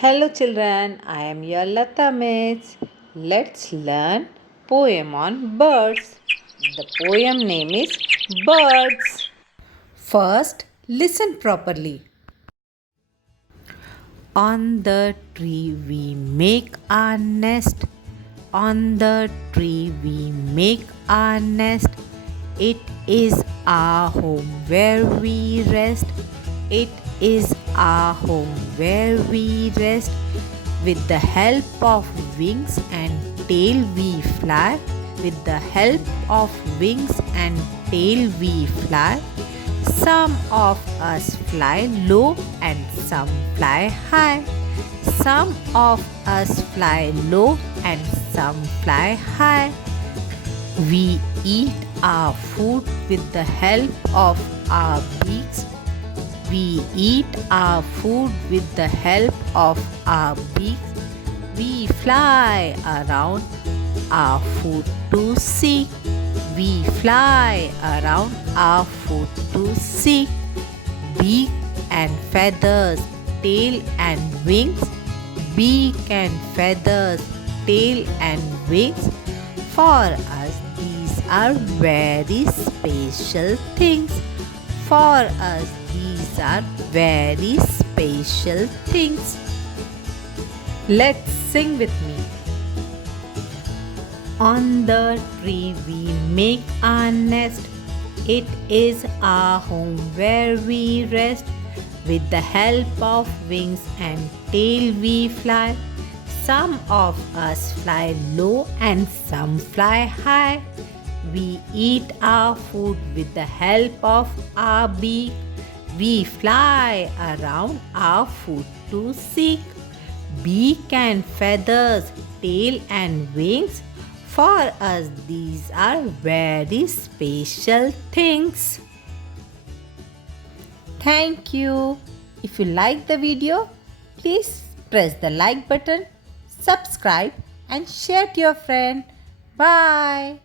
Hello children, I am your Lata Miss. Let's learn poem on birds. The poem name is Birds. First, listen properly. On the tree we make our nest. On the tree we make our nest. It is our home where we rest. It is our home where we rest. With the help of wings and tail we fly. With the help of wings and tail we fly. Some of us fly low and some fly high. Some of us fly low and some fly high. We eat our food with the help of our beaks. We eat our food with the help of our beaks. We fly around our food to seek. We fly around our food to seek. Beak and feathers, tail and wings. Beak and feathers, tail and wings. For us, these are very special things. For us, these are very special things. Let's sing with me. On the tree we make our nest. It is our home where we rest. With the help of wings and tail we fly. Some of us fly low and some fly high. We eat our food with the help of our beak. We fly around our food to seek. Beak and feathers, tail and wings. For us, these are very special things. Thank you. If you like the video, please press the like button, subscribe, and share to your friend. Bye.